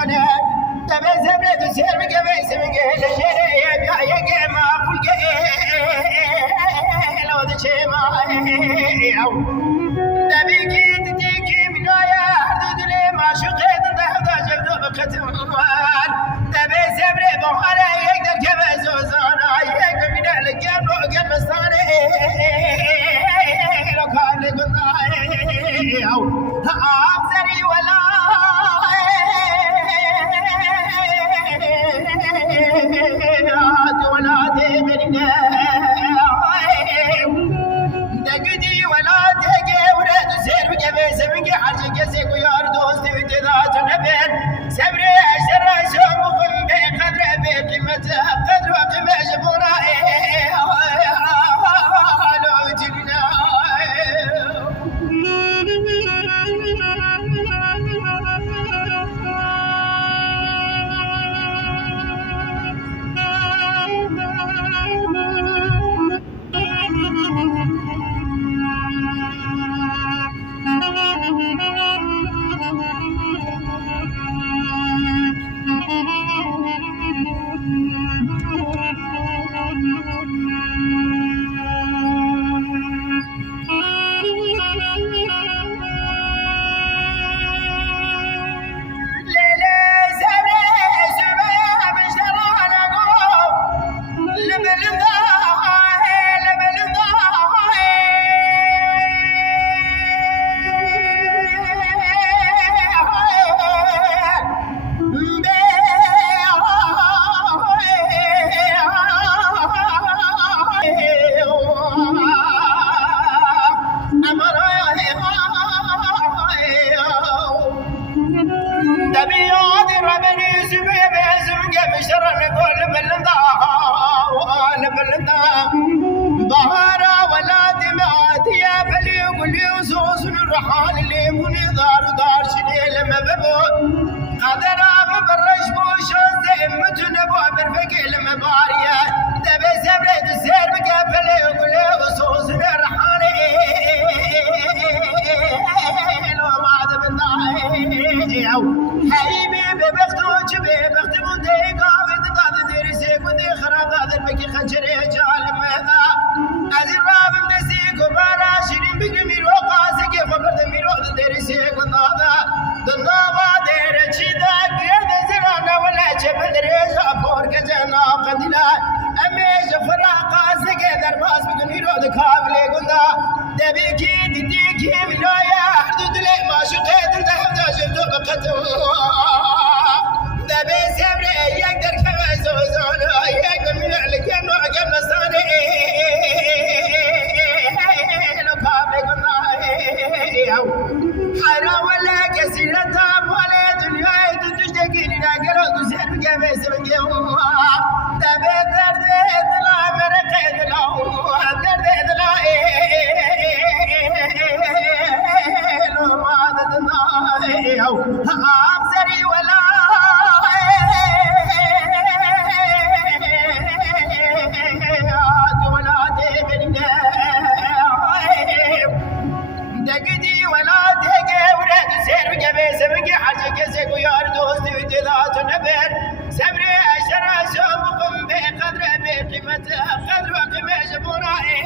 زانه تبي زبرة تسير بقبي سمقه لجري يا جماعة كل لو تشيما تبي كيت تيجي من يا حدود لي ما شقيت ضحضة جبدو بختموال تبي زبرة بحالة يقدر كبي زوزانا يقدر من الجبل وقلب الصاني لو كان لقنا أبصري ولا ولادي مني دقدي ولادي ولاد سير بقبي سمقي حرجك يسيق ويار دوستي وتذات نبين سبري أشر شوقكم بقدر بقيمة قدر وقيمة جبرائي لو جلنا ظهر ولاد معاتيا بلي ولي وصوص الرحال اللي مني دار شنيل مببو قدر برش بوش زمت نبو برفق المباريا دبي سبريد السير بقبلي ولي وصوص الرحال لو ما من ضايع حبيبي ببختوش ببختو ديقا بتقاد درسي ودي خراب هذا البكي خنجري جال مذا الراب مسيك وبارا شيرين بقي ميرو قاسك فقد ميرو درسي ونادا دنابا درشي دا قرد زرانا ولا جبل ريزا فورك جنا قدلا اميش فرا قاسك درباس بقي ميرو دكابلي قندا دبيكي ديكي بلايا حدود لي ما شقيت دهبدا شفتو بقتو دبي سبري يقدر كما زوزون يقدر من الكن وعقب نصاني لو كابلي قلنا حرا ولا كسيرة ولا دنيا تشتكي لنا قرود وسير بقبي سبقي دبي درد دلا مرقي دلا درد دلا لو ما ددنا أبصري ولا دقدي ولادي ولاد سير بقبي سبقي حرجك يسيق ويار دوستي وتذات نبين سبري أشر شوقكم بقدر بقيمة قدر وقيمة جبرائي